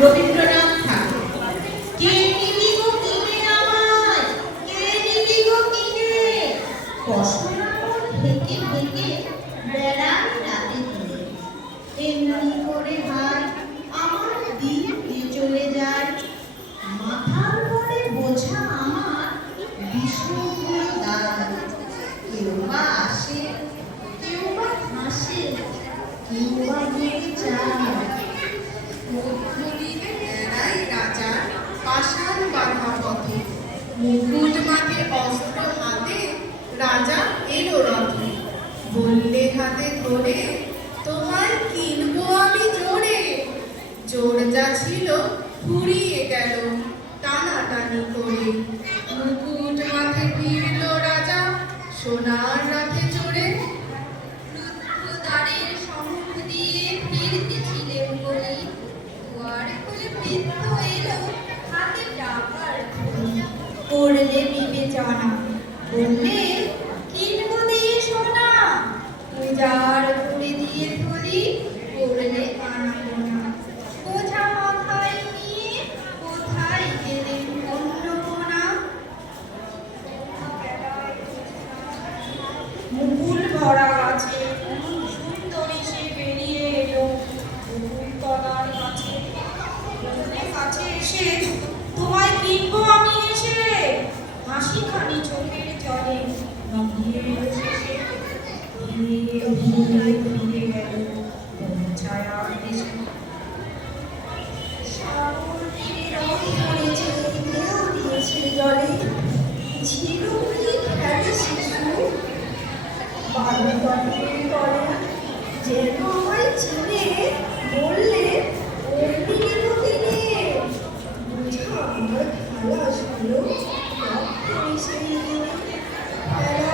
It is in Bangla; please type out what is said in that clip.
রবীন্দ্রনাথ ঠাকুর। কে নিবি গো কিনে আমায়, কে নিবি গো কিনে, বসনার ঢেকে ঢেকে বেড়াই রাতে দিনে। এমনি করে ভাই আমার দিন চলে যায়, মাথার পরে বোঝা আমার বিষমগুলো দায়। কেউ বা আসে, কেউ বা হাসে, কেউ বা গেড়ে যায়। মধ্যদিনে বেড়াই রাজার পাষাণ বাঁধা পথে, মুকুট মাথায় অস্ত্র হাতে রাজা এলো রথে। বললে হাতে ধরে তোমায় কিনবো আমি জোরে, জোর যা ছিল ফুরিয়ে গেল টানাটানি করে। মুকুট মাথায় ফিরল রাজা সোনার রথে চড়ে। রুদ্রদ্বারের সম্মুখ দিয়ে ফিরতেছিলেন বলি, দুয়ার খুলে বৃদ্ধ এলো হাতে টাকার থলি। করলে বিবেচনা, বললে কিনবো দিয়ে সোনা, পূজার করে দিয়ে থলি, করলে আনাগোনা। বোঝা মাথায় নিয়ে কোথায় গেলেন অন্নপূর্ণা? মুকুল ভরা গাছে সুন্দরী সে বেরিয়ে এলো মুকুলতলার কাছে। কাছে এসে তোমায় কিনবো আমি এসে, হাসিখানি চোখের জলে নভিয়ে এলো শেষে। ধীরে ধীরে ফিরে গেল ছায়ার দেশে। সাগর তীরে রং পড়েছে, ঢেউ দিয়েছে জলে, ঝিনুক খেলে শিশু বালুতটের তলে। যেন আমায় চিনে বললে অমনি নিব কিনে, বোঝা আমার খালাস হলো সেই দিনে।